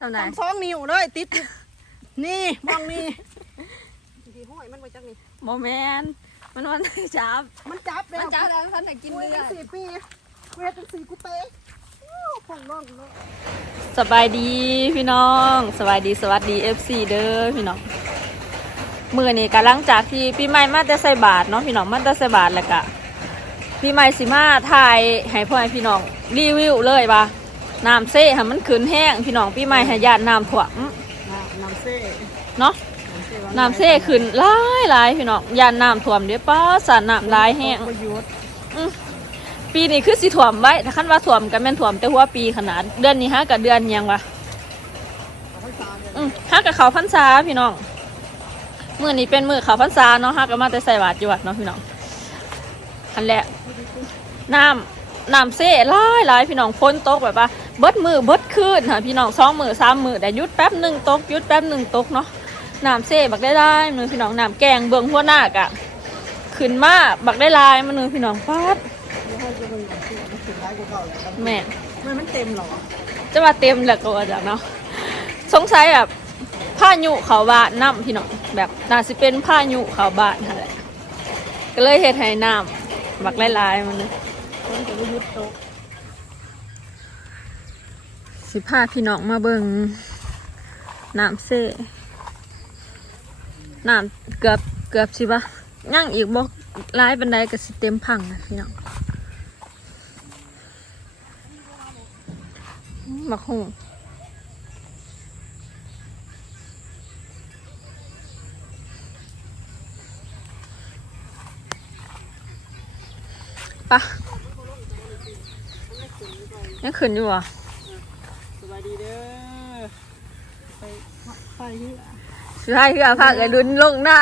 ทำไหนทำสองนิ้วเลยติดอยู่นี่มองนี่ที่ห้อยมันมาจากนี่โมเมนต์มันวันจับ มันจับแล้วมันจับแล้วพันไหนกินเวเลือทดสี่ปีเวทเป็นสี่กูเตะอู้ผ่องร่องเลยสบายดีพี่น้องสบายดีสวัสดี FC เด้อพี่น้องมือนี้กำลังจากที่พี่ใหม่มาแต่ใส่บาทเนาะพี่น้องมาแต่ใส่บาทแล้วก็พี่ใหม่สิมาถ่ายให้พ่อให้พี่น้องรีวิวเลยว่า น้ำเซ่ค่ะมันขืนแห้งพี่น้องพี่ใหม่ให้ญาติน้ำถ่วมน้ำน้ำเซ่เนาะน้ำเซ่ขึ้นหลายหลายพี่น้องญาติน้ำถ่วมเดี๋ยวป้าสารน้ำหลายแห้งประโยชน์ปีนี้คือสิถ่วมไว้ถ้าคันว่าถ่วมกันแม่นถ่วมแต่หัวปีขนาดเดือนนี้ฮะกับเดือนหยังวะเอาไว้ตามเลยอืมฮะกับเขาพันษาพี่น้องมื้อนี้เป็นมื้อเขาพันษาเนาะฮะก็มาแต่ใส่บาตรอยู่วัดเนาะพี่น้องอันแหละน้ำน้ำเซ่หลายหลายพี่น้องฝนตกแบบว่า เบิดมือเบิดคืนค่ะพี่น้องสองมือสามมือแต่หยุดแป๊บหนึ่งตกหยุดแป๊บหนึ่งตกเนาะน้ำเซ่บักได้ได้มือพี่น้องน้ำแกงเบืองหัวหน้ากะขึ้นมาบักได้ลายมันนึงพี่น้องฟาดเดี๋ยวให้กูเป็นอย่างที่มันถึงท้ายกูเก่าแล้วแม่มันมันเต็มเหรอจะมาเต็มแหละก็ว่าจากเนาะสงสัยแบบผ้ายุเขาบานน้ำพี่น้องแบบน่าสิเป็นผ้ายุเขาบานนั่นแหละก็เลยเฮ็ดให้น้ำบักลายๆมันเลยมันจะไม่ยุดโตะ สิพาพี่น้องมาเบิงน้ำเซ่น้ำเกือบเกือบสิบะย่างอีกบอกลายบันไดก็สิเต็มพังนะพี่น้องบักหงปะยังขึ้นอยู่อะ ดีเด้อไปไปเหือสุดท้ายคืออาภาคไอ้ดุนลงหน้า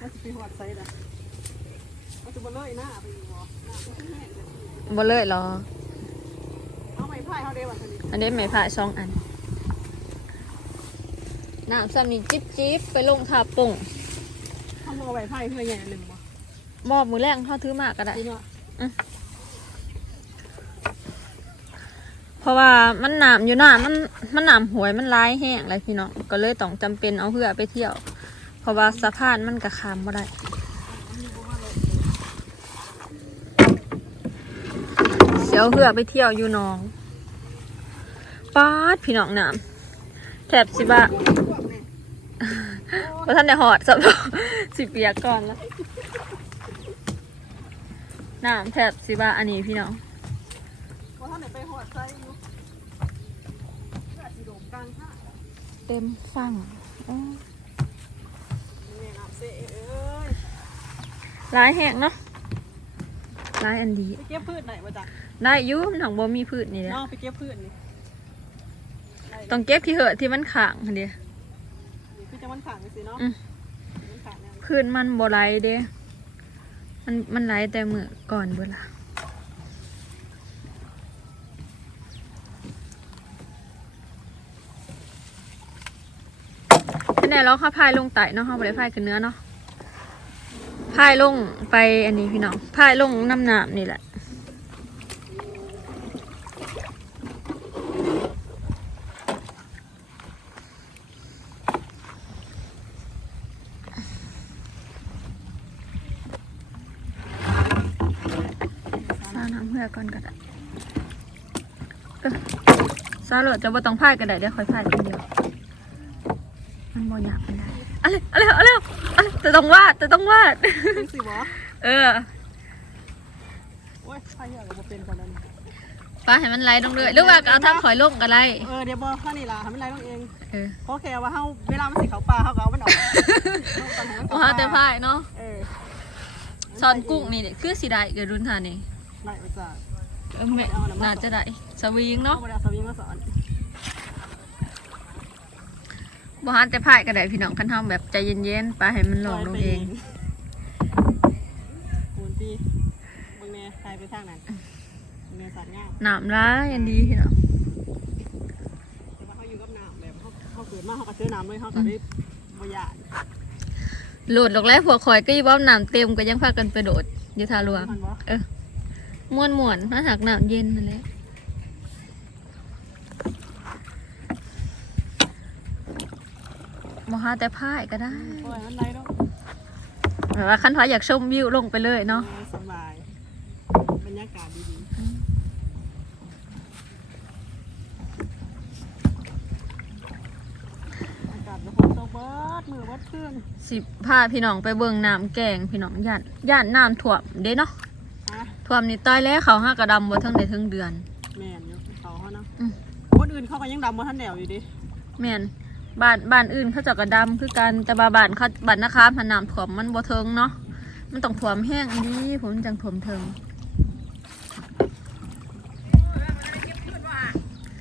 มันจะไปหอดไซด์อะมันจะมาเลยหน้าไปอยู่บ่หน้ามันจะแห้งเลยบ่เลยเหรอเอาไม้พายเขาเด้วันนี้อันนี้ไม่ผ่าสองอันน้ำซ้ำนี่จิ๊บจิ๊บไปลงทาปุ่งเขาเอาไม้พายเพื่อใหญ่หนึ่งบ่มอบมือแรงเขาถือมากก็ได้ ดี เพราะว่ามันหน้ำอยู่หน้ามันมันหน้ำหวยมันร้ายแห้งเลยพี่น้องก็เลยต้องจำเป็นเอาเพื่อไปเที่ยว เพราะว่าสะพานมันกระคามบ่ได้เสียวเพื่อไปเที่ยวอยู่น้องป๊าดพี่น้องน้ำแถบสิบะเพราะท่านได้หอดสับสิเปียกก่อนแล้วน้ำแทบสิบาอันนี้พี่น้องเพราะท่านไหนไปหอดไซด์อยู่เพื่อสิโด่งกลางห้า เต็มฟังอ้อนี่น้ำเซ่เอ้ยร้ายแห้งเนาะร้ายอันดีไปเก็บพืชไหนมาจ้ะได้อยุ่มหนังบ่มีพืชนี่แหละเนาะไปเก็บพืชนี่ต้องเก็บที่เหอะที่มันขางหั่นเดียนี่คือจะมันขังสิเนาะอืมมันขังเนี่ยพืชมันบ่ไรเด้มันมันไรแต่มือก่อนเวลา เป็นไงเราเข้าพายลงไต่เนาะเขาบ่ได้พายกันเนื้อเนาะพายลงไปอันนี้พี่น้องพายลงน้ำหนามนี่แหละซาน้ำเพื่อก่อนก็ได้ซาโหลดจะบ่ต้องพายก็ได้เดี๋ยวค่อยพายคนเดียว มันบ่อยากเป็นได้อะไรอะไรอะไรอะไรแต่ต้องวาดแต่ต้องวาด เป็นสิบ่เออ โอ้ยใครอยากจะเป็นก่อนนั้น ปลาให้มันไหลลงเลยหรือว่าก็เอาทับข่อยลงก็ไล่เออเดี๋ยวบอกข้านี่ล่ะทำไม่ไรต้องเองเออเพราะแค่ว่าเฮาเวลามันสิเขาปลาเฮาก็เอามันออกเอาตอนให้มันโอ้เข้าฮาแต่พายเนาะเออซอนกุ้งนี่คือสิได้เกิดรุ่นทานนี่ได้มาจ้ะเออแม่น่าจะได้สวิงเนาะเนาะบ่ได้เอาสวิงมาสอน บ่ฮาแต่พายก็ได้พี่น้องคันเฮาแบบใจเย็นๆปลาให้มันหลงลงเองปูนตีเบิ่งแน่ใครไปทางนั้นเบิ่งแน่สัตว์ง่ายน้ำร้ายอันดีพี่น้องแต่ว่าเขาอยู่กับน้ำแบบเขาเขาเกิดมาเขาก็เจอน้ำเลยเขาก็ได้บ่ยานโหลดหลอกแล้วผัวคอยก็ยีบ้อมน้ำเต็มก็ยังพากันไปโดดอยู่ทาหลวงมันบ่เออม่วนม่วนๆมาหักน้ำเย็นนั่นแหละ หาแต่พายก็ได้ปล่อยมันได้เนาะแบบว่าคันพาอยากชมวิวลงไปเลยเนาะเออสบาย บรรยากาศดีๆอากาศจะฝนตกเบิดมือเบิดขึ้นสิพาพี่น้องไปเบิ่งน้ำแกงพี่น้องย่านย่านน้ำท่วมเด้เนาะฮะท่วมนี่ตายแล้วเขาห้ากระดำบ่เทั้งได้เทั้งเดือน แม่นอยู่เขาเขาเนาะอืมคนอื่นเขาก็ยังดำมาท่านแดวอยู่ดิแม่น บ้านบ้านอื่นเขาเจะกระดำคือกันแต่บาบ้านเขาบ้านนะคะพันน้ำท่วมมันบ่เทิงเนาะมันต้องท่วมแห้งอันนี้ผมจังท่วมเทิง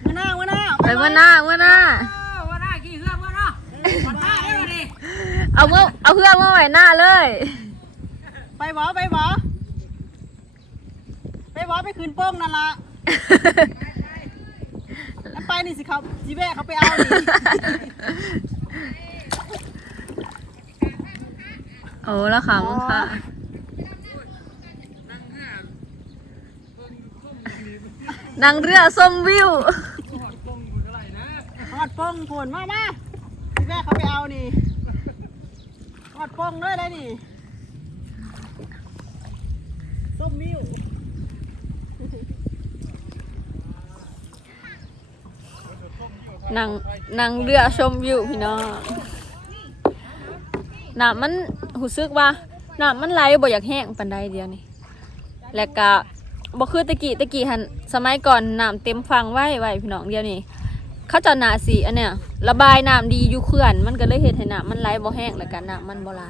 มื่อหน้ามื่อหน้าไปเมื่อหน้าเมื่อหน้ามื่อหน้ากี่เรื่องมื่อหน้ามื่อหน้าได้ดิเอาเมื่อเอาเพื่อนมาไว้หน้าเลย ไปบ่ไปบ่ไปบ่ไปคืนโป้งนั่นละแล้วไป นี่สิเขาสิแม่เขาไปเอานี่โอ้แล้วค่ะมึงค่ะนางเรือส้มวิวหอดโป้งผลมามาสิแม่เขาไปเอานี่หอดโป้งด้วยเลยนี่ส้มมิ้ว นางนางเรือชมวิวพี่น้องน้ำมันหูซึกว่าน้ำมันไหลบ่อยากแห้งปันใดเดียวนี่แล้วก็บ่คือตะกี้ตะกี้หันสมัยก่อนน้ำเต็มฟังไว้ไว้พี่น้องเดียวนี่เขาจะหนาสีอันเนี้ยระบายน้ำดีอยู่เขื่อน มันก็เลยเห็นให้น้ำมันไหลบ่แห้งแล้วกันน้ำมันบ่ไหล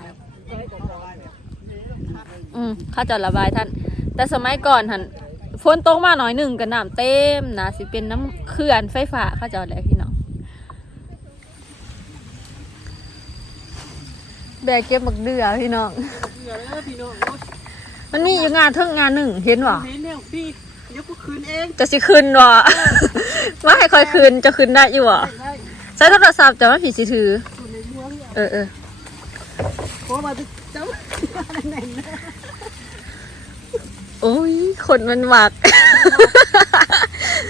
อืมเขาจะระบายท่าน แต่สมัยก่อนหันฝนตกมาหน่อยหนึ่งก็น้ำเต็มนะสิเป็นน้ำเขื่อนไฟฟ้าเขาจะอะไรพี่น้อง แบกเก็บบักเดือพี่น้องเหลือแล้วพี่น้องโอ้ยมันมีอยู่งานเทิงงานหนึ่งเห็นบ่เห็นเนี่ยพี่เดี๋ยวกูคืนเองจะสิคืนบ่ว่าให้คอยคืนจะคืนได้อยู่บ่ได้ใช้โทรศัพท์แต่ว่าผิดสิถือคืนในบัวเนี่ยเออเออโอ้มาจะเจ้าอะไรไหนนะโอ้ยคนมันหมัก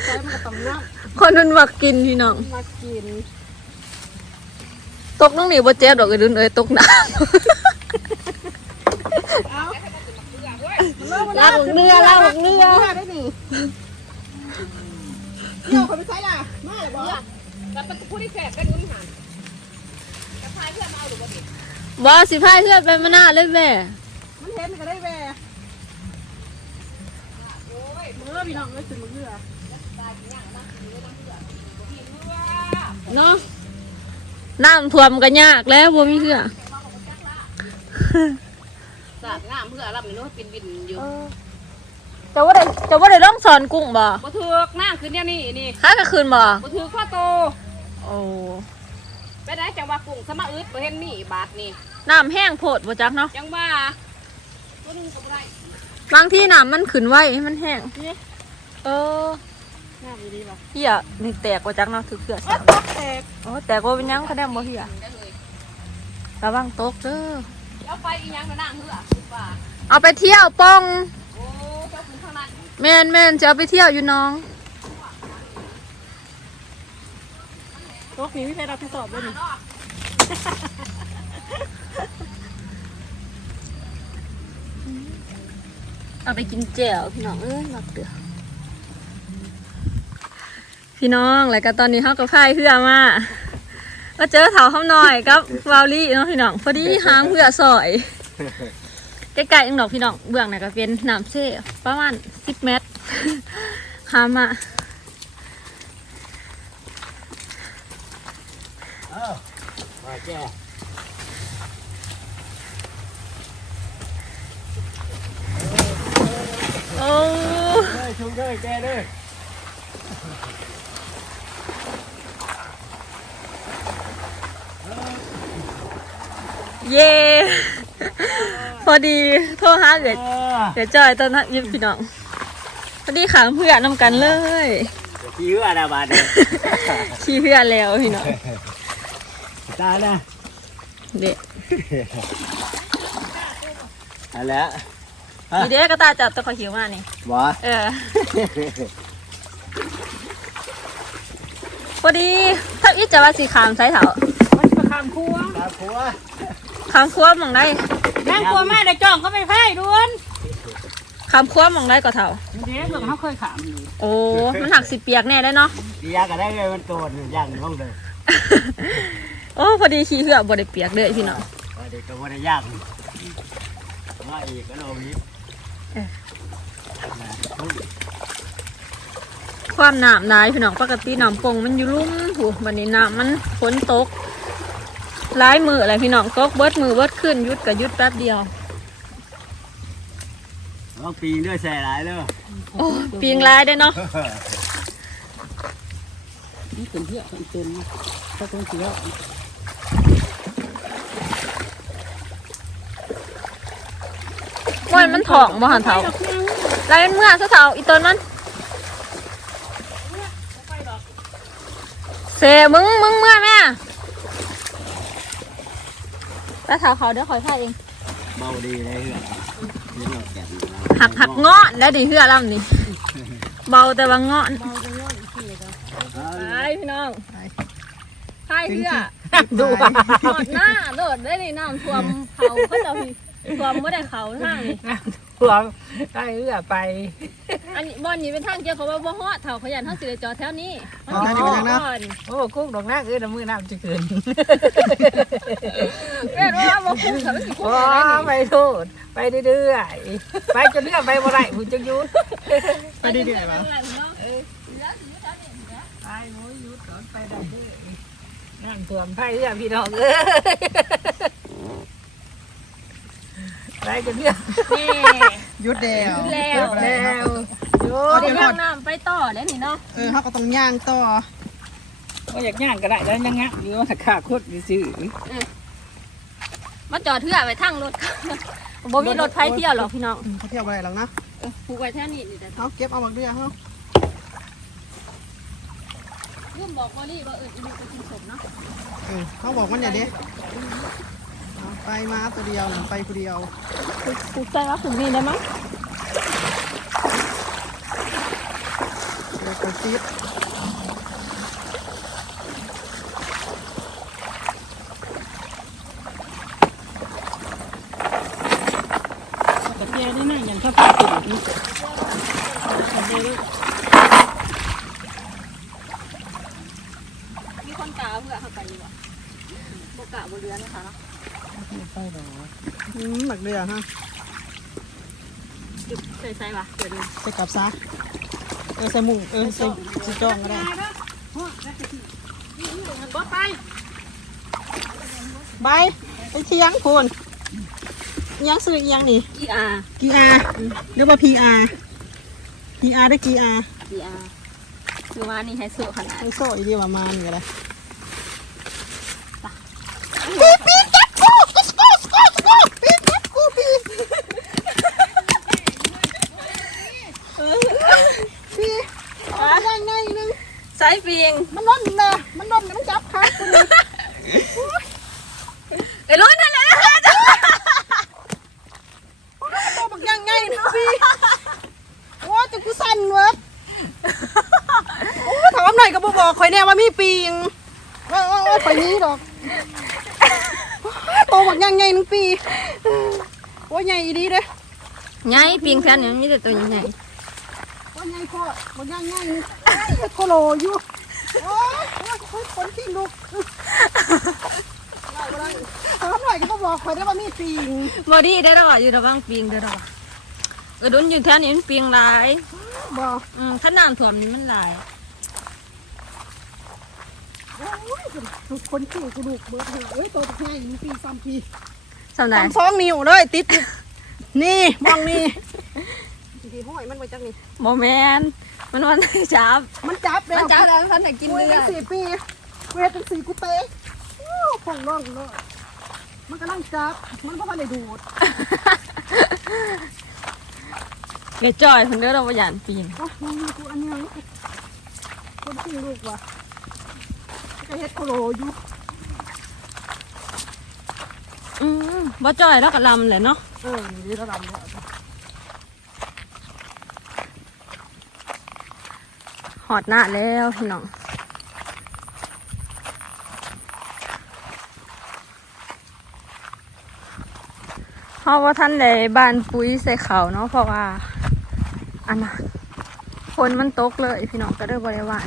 ใช้มันก็ต้องนับคนมันหมักกินพี่น้อง มากิน ตกน้องหนีบ่เจ็บดอกเอ้ยดุนเอ้ยตกน้เอาำลาบบักเนื้อลาบบักเนื้อเนื้อได้นี่เดี๋ยวคนไปใช้ล่ะมาเลยบอกแล้วมันพูดที่แสบกันนู้นหันกระพายเพื่อนมาเอาหรือเปล่าดิบ่สิพายเพื่อนไปมาหน้าเลยแม่ มันเห็นก็ได้แว่เมื่อพี่น้องเลยถึงมือเรือเนาะ น้ำท่วมก็ยากแล้วบ่มีเพื่อสาดงามเพื่อรับนี่นู้นบินบินอยู่จะว่าได้จะว่าได้ร้องสอนกุ้งบ่บ่ถือกนั่งคืนเดียวนี่นี่ค้ากลางคืนบ่บ่ถือข้อโตโอ้ไปได้จังว่ากุ้งสมาอึดบ่เห็นนี่บาทนี่น้ำแห้งโพดบ่จักเนาะจังว่าตัวหนึงก็บ่ได้บางที่น้ำมันขึ้นไว้ให้มันแห้งเออ หน้าดีป่ะเหี้ยนี่แตกบ่จักเนาะถือเกลือโอ๊สายตกแตกโอ้แตกบ่เป็นหยังคะแนนบ่เหี้ยได้เลยระวังตกเด้อแล้วไปอีหยังมานั่งเหือคือว่าเอาไปเที่ยวป้องโอ้เจ้าคุณข้างนั้นแม่นแม่นจะเอาไปเที่ยวอยู่น้องตกนี่ไม่ใช่รับผิดชอบเลยนี่เอาไปกินแจ่วพี่น้องเอ้ยมักเดือ พี่น้องแล้วก็ตอนนี้เฮาก็พายเรือมาก็เจอเถาเฮาหน่อยกับวาวลี่เนาะพี่น้องพอดีหางเรือสอยใกล้ๆเองดอกพี่น้องเบื้องน่ะก็เป็นน้ำเซ่ประมาณ10เมตรหามามาแก้โอ้เฮ้ยชุงเด้อแก้เด้อ เย่พอดีโทรหาเดี๋ยวเออเดี๋ยวจอยตอนนั้นยิบพี่น้องพอดีขางเพื่อนนำกันเลยเดี๋ยวขี้เหือดาบาดเนี่ยขี้เพื่อนแล้วพี่น้องตายนะเด็กเอาแล้วดีเด็กก็ตาจับตะขอหิวมานี่บ่เออพอดีถ้าอีจะว่าสีขามใช้เถามันจะคามควงครับครัว คำครัวหมองได้นั่งกลัวแม่ได้จ้องก็ไปไพ่ด้วนคำครัวหมองได้ก็เท่าเดี๋ยวเพิ่งเขาเคยขามอยู่โอ้มันหักสิเปียกแน่ได้เนาะดียาก็ได้เลยมันโกนอย่างน้องเลยโอ้พอดีขี้เหือกบ่ได้เปียกเลยพี่น้องว่าเด็กก็ว่าได้ยากว่าอีกก็เราอีกความหนามนายพี่น้องปกติน้ำปงมันอยู่ลุ่มหูวันนี้น้ำมันฝนตก ร้ายมืออะไรพี่น้องตกเบิดมือเบิดขึ้นหยุดกับยุดแป๊บเดียวต้องปีนด้วยแส่หลายเลยโอ้ปีงร้ายได้เนาะนี่เป็นเพื่อเป็นเป็นก็ต้องเสียว่ามันถ่องบ่หันเท้าลายมันเมื่อซะเท้าอีต้นมันเสมึงมึงเมื่อแม่ ตาเท้าเขาเดี๋ยวคอยพาเอง เบาดีเลยเหือเดี๋ยวเราแกะหักหักเงาะแล้วดิเหือลำนี่ เบาแต่ว่าเงาะไปพี่น้องพายเหือดูว่าหอดหน้าโดดได้นี่น้ำท่วมเขาก็จะพี่ท่วมไม่ได้เขาทางนี่ หัวได้เอื้อไป อันนี้บอลนี่เป็นทางเกี่ยวกับว่าบ่ฮอดเท่าขยันเท่าสิได้จอดแถวนี้อ๋อโอ้กุ้งดอกน้าเอ้ยน้ำมือน้ำจะเกินเอ็ดว่าบ่คุ้มค่ะมันสิคุ้มโอ้ได้นี่ไปโทษไปเรื่อยๆไปจนเรื่อยไปบ่ได้ผู้จังยุดไปเรื่อยๆบ่ไปโอ้ยยุดก่อนไปได้เรื่อยนั่งถ่วมไพ่เรื่อยพี่น้องเอ้ย ไปจนเรื่อยนี่ยุดเดียวแล้วแล้วยุเอาดเดี๋ยวน้ำไปต่อได้นี่เนาะเออเขาก็ต้องย่างต่อก็อยากย่างก็ได้แล้วยังงั้นอยู่ว่าขาโคตรซื้อมาจอดเทื่อไว้ทางรถบ่มีรถไฟเที่ยวหรอกพี่น้องอืมเขาเที่ยวอะไรหรอกนะเออผูกไว้แถวนี้นี่แต่เขาเก็บเอาบักเดือเขาลืมบอกบอลี่ว่าเอออีนี่ไปกินสมเนาะเออเขาบอกมันอย่าเด้เอา ไปมาตัวเดียวหนึ่งไปคนเดียวผูกใจว่าถึงนี่ได้มั้งเดี๋ยวไปซีดแต่แกนี่น่าอย่างถ้าพาติดนี่มีคนกาเพื่อเข้าไปอยู่บ่บ่กะบ่เรือนนะคะเนาะ ไปหรออืมบักเดือฮะจุดใส่ใส่ป่ะเดี๋ยวดูไปกลับซะเออใส่หมุงเออใส่ใส่จ้องก็ได้บ่ไปใบไปเที่ยงคุณยังซื้ออีหยังนี่อีอากีอาหรือว่าพีอาพีอาได้กีอาอีอาคือว่านี่ให้สุขนาดต้องโซ่อีเดียวประมาณนี้อะไร พี่เอาไปย่างง่ายนึง ใส่ปิงมันร้อนนะมันร้อนนะมันจับขาคุณไอ้ร้อนนั่นแหละตัวบักย่างง่ายนะพี่โอ้จะกูสั่นเว้ยโอ้ถามหน่อยก็บอกบอกข่อยแน่ว่ามีปีงโอ้โอ้โอ้ข่อยนี้ดอกตัวบักย่างง่ายนึงปีโอ้ยใหญ่อีดีเด้อไงปิงแฟนยังมีแต่ตัวใหญ่ โอ้ยใหญ่โคตรบักย่างง่ายโคโลอยู่โอ้ยโอ้ยคนขี้ลูกถามหน่อยก็บอกบอกข่อยได้ว่ามีปีงบอดี้ได้ดอกอยู่ระหว่างปิงได้ดอกเออดุนอยู่แถวนี้มันปิงหลายบอกอืมถ้าน้ำท่วมนี่มันหลายทุกคนขี้กระดูกเบิดหาเอ้ยตัวตะไคร้มีปีสามปีสำนักสามสองนิ้วเลยติดนี่มองนี่ ดีห้อยมันไว้จังนี่โมแมนมันวันจับ มันจับแล้มันวจับแล้วพันแต่กินกูเลืเป็อนดสี่ปีเวทเป็นสี่กูเตะอู้ผ่องร่องเลยมันกำลังจับ มันก็มาได้ดูดเกจอยคนเด้อเราประหยัดปีนโอ้ยมันมีกูอันนี้คนขี้ลูกว่ะก็เฮ็ดโคโลอยู่อืมบ่จอยแล้วก็ลำแหละเนาะ เออนี่ระดับเนี่ย อดหน้าแล้วพี่น้องเพราะว่าท่านเลยบานปุ๋ยใส่เขาเนาะเพราะว่าอันน่ะคนมันตกเลยพี่น้องก็เลยบริวาร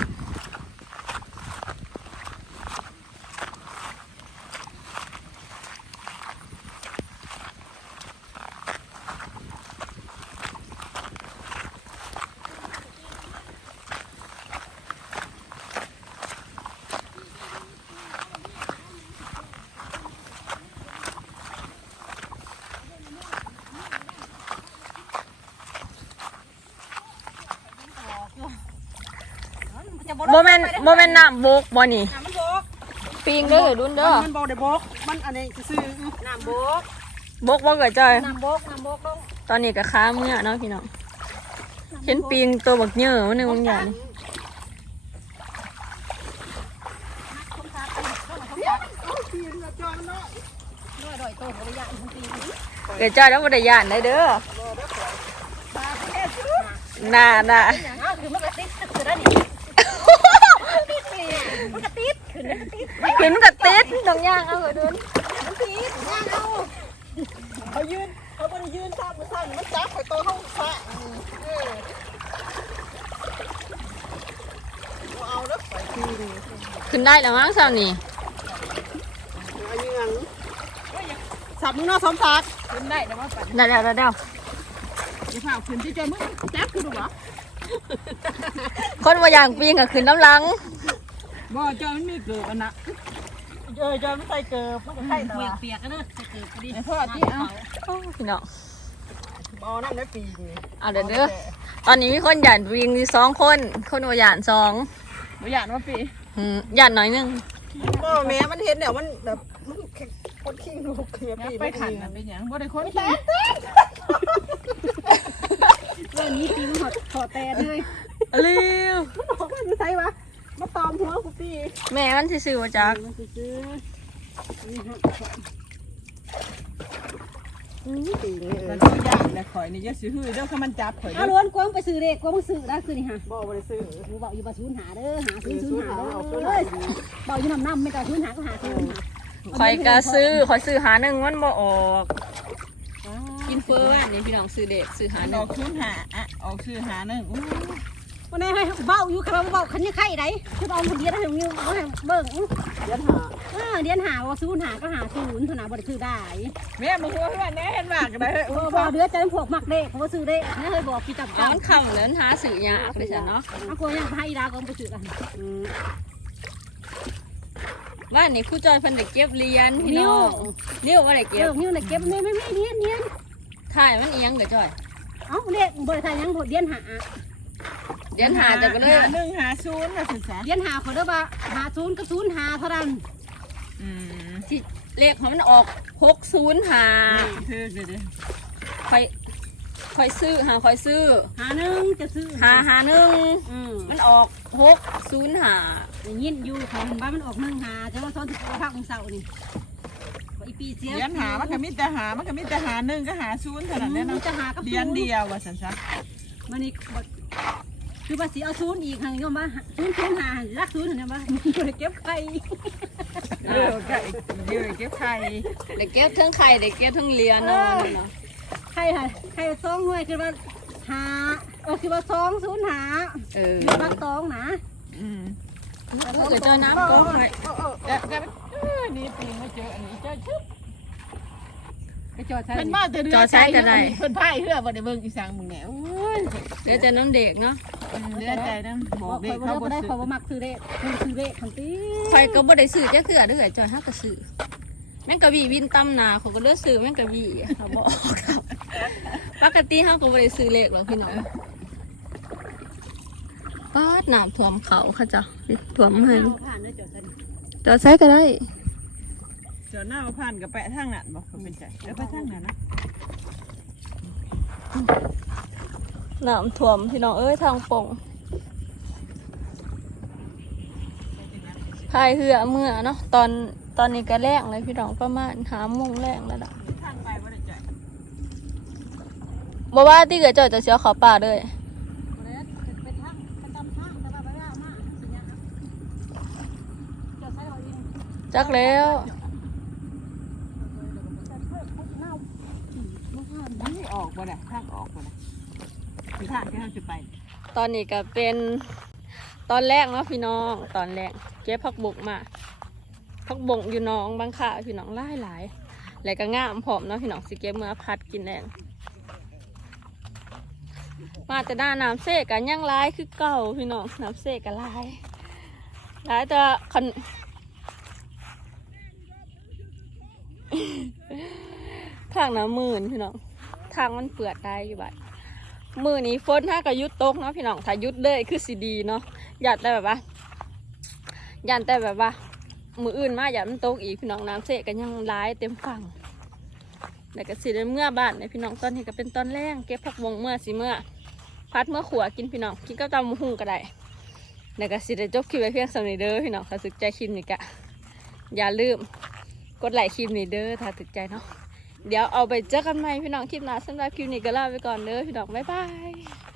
โมเมนโมเมนน้ำบกบ่นี่น้ำมันบกปิงเด้อดุนเด้อมันบ่ได้บกมันอันนี้ซื่อๆน้ำบกบกบ่เกิดจอยน้ำบกน้ำบกลงตอนนี้ก็ค้าเมื่อเนาะพี่น้องเห็นปิงตัวบักเหยื่อมันหนึ่งบางอย่างนี่เดี๋ยวเอาปีนกับจอมันเนาะด้วยดอยโตนกับยาอีกทีเกิดจอยแล้วบ่ได้ย่านได้เด้อน่าน่า อ้าวคือมันกระติดคือได้ดิมันกระติดคือมันก ระติดเห็นกับติดน้องย่างเอาเถอะดุนมันติดย่างเอาเขายืนเขาบ่ได้ยืนซ้ำมันซ้ำมันจับข่อยโตเข้าฟ้าเออบ่เอาแล้วข่อยคืนขึ้นได้แล้วมั้งเช้านี่เอาอยู่หยังสับมึงเนาะสมศักดิ์ขึ้นได้แต่ว่าปัดได้แล้วได้แล้วจะพาขึ้นที่จอยมึงจับคือดูวะคนว่าอย่างปิงก็ขึ้นน้ำหลังบ่จอยมันมีเกิดอันนะ เอ้ยจอยมันใส่เกิบมันก็ใส่ตาเปียกกันเนอะจะเกิดพอดีไอ้พ่อที่เอา โอ้พี่น้องเอานั่นได้ปีนี่เอาเด้อเด้อตอนนี้มีคนหยาดปิงอยู่สองคน คนว่าหยาดสองบ่อยากว่าปีอืมหยาดหน่อยหนึงก็แม่มันเห็นเดี๋ยวมันแบบมันแค่คนขี้ลูกเขียอยากปีไปขันกันเป็นหยังบ่ได้คนขี้วันนี้ปีมันหอดถอดแต่เลยเร็วมั แม่มันสิซื้อมาจากมันจะซื้อนี่ฮะอืมปีนี่เอแต่อที่ยากแหละข่อยนี่จะซื้อหื้อเด้อเขามันจับข่อยเอาเด้อล้วนกวางไปซื้อเด็กกวางไปซื้อได้คือนี่ฮะบ่บ่ได้ซื้อหนูบอกอยู่บ่ศูนย์หาเด้อหาศูนย์ศูนย์หาเอาเด้ซื้ออได้บอกอยู่น้ำน้ำไม่ต่ศูนย์หาก็หาศูนย์หาคอยก็ซื้อคอยซื้อหาหนึ่งมันบ่ออก กินเฟอร์อันนี้พี่น้องซื้อเด็กซื้อหาหอนึ่องกทุนหาอะออกซื้อหาหนึ่งอู้ วันนี้ให้เบ้าอยู่ครับเบ้าคันนี้ไข่ไหนคือเอาคนเดียวได้ถึงนิ้วเอาให้เบิ่งเดี๋ยวหาเออเดียนหาว่าศูนย์หาก็หาศูนย์เท่านั้นบ่ได้ซื้อได้แม่มึงว่าเพื่อนแน่เห็นมากเลยเออบ่เดือดใจพวกมักเด็กเขาบ่ซื้อเด็กนะเคยบอกพี่จับเอาจับมันคำแล้วหาซื้อยากเลยจ้ะเนาะเอาคนยังให้ดาก็ไปซื้อกันอืมบ้านนี้ครู่จอยเพิ่นได้เก็บเหรียญพี่น้องนิ้วว่าได้เก็เก็บบนิ้วน่ะเก็บไม่ไม่ไม่เดียนเดียนถ่ายมันเอียงเด้อจอยเอ้าเด็กบ่ได้ทานยังบ่เดียนหา เดี๋ยวหาจะก็เลยหาหนึ่งหาศูนย์มาศึกษาเดียนหาเขาเด้อบ่หาศูนย์กับศูนย์หาเท่านั้นอืมที่เลขของมันออกหกศูนย์หาคือเดี๋ยวคอยคอยซื้อหาคอยซื้อหาหนึ่งจะซื้อหาหาหนึ่งอืมมันออกหกศูนย์หาอย่างนี้อยู่เขาเห็นบ้านมันออกหนึ่งหาจะว่าซ้อนถึงภาคของเสานี่อีปีเสียเรียนหามันก็มีแต่หามันก็มีแต่หาหนึ่งก็หาศูนย์เท่านั้นแหละมัเนาะนจะหากับเรียนเดียวว่าสันซะมันนี่ คือภาษีเอาศูนย์อีกครั้งก็มาศูนย์ศูนย์หารักศูนย์เห็นไหมมันเก็บไข่เออไก่เยอะเก็บไข่เด็กเก็บทั้งไข่เด็กเก็บทั้งเหรียญเนาะเนาะไข่ค่ะไข่สองหน่วยคือว่าหาเออคือว่าสองศูนย์หาเออคือว่าสองนะอืมเกิดเจอน้ำก็ไปแล้วก็เออนี่ปีมาเจออันนี้เจอชึบไปจอดใช่เป็นมาแต่เรือใช้เพิ่นพายเรือบ่ได้เบิ่งอีสังมึงแหน่โอ้ยเดี๋ยวเจะน้ำเด็กเนาะ เรือใจนำบอกเด็กเขาบ่ได้เขาอว่มักซื้อเด็กซื้อเด็กคันตีไฟก็บ่ได้ซื้อจักเถื่อเด้อจอยฮักก็ซื้อแม่งกะบีวินตำนาเขาก็เลือกซื้อแม่งกะบีเขาบอกครับปกติเฮาก็บ่ได้ซื้อเลขหรอกพี่น้องปาดน้ำท่วมเขาค่ะจ้ะท่วมให้จอดใช้ก็ได้จอดหน้าผ่านกับแปะทางนั้นบอกเขาเป็นใจแล้วไปทางนั้นนะ น้ำท่วมพี่น้องเอ้ยทางปงพายเรือเมื่อเนาะตอนตอนนี้ก็แรงเลยพี่น้องประมาณหาโมงแรงแล้วล่ะบ่ได้ใจบ่ว่าที่เกิดจอยจะเสียเขาป่าเลยไปทางไปตามทางแต่ว่าไปว่ามาเนี่ยนะจอดใช้เรางจักแล้วจออพวกเน่าบ่ได้ ที่ทางที่เราจะไปตอนนี้ก็เป็นตอนแรกเนาะพี่น้องตอนแรกเก็บผักบกมาผักบกอยู่น้องบางค่ะพี่น้องหลายหลายแล้วก็ง่ามพร้อมเนาะพี่น้องสิเก็บเมื่อพัดกินแรงมาแต่ด้านน้ำเสกกันยังหลายคือเก่าพี่น้องน้ำเสกกันลายลายแต่คันทางน้ำมื่นพี่น้องทางมันเปื่อดได้อยู่บัด มือนี้ฝนถ้าก็หยุดตกเนาะพี่น้องถ้ายุดเลยคือสีดีเนาะอยากแต่แบบว่ายันแต่แบบว่า มืออื่นมาอยากมันตกอีกพี่น้องน้ำเสกกันยังร้ายเต็มฝั่งแล้วก็สิได้เมื่อบ้านในพี่น้องตอนนี้ก็เป็นตอนแรกเก็บผักบงเมื่อสิเมื่อพัดเมื่อขัวกินพี่น้องกินกับตำมะฮุ่งก็ได้แล้วก็สิได้จบคลิปไว้เพียงสำนีเด้อพี่น้องถ้าสึกใจคลิปนี้ก็อย่าลืมกดไลค์คลิปนี้เด้อถ้าถึกใจเนาะ เดี๋ยวเอาไปเจอกันใหม่พี่น้องคลิปหน้าสำหรับคลิปนี้ก็ลาไปก่อนเด้อพี่น้องบ๊ายบาย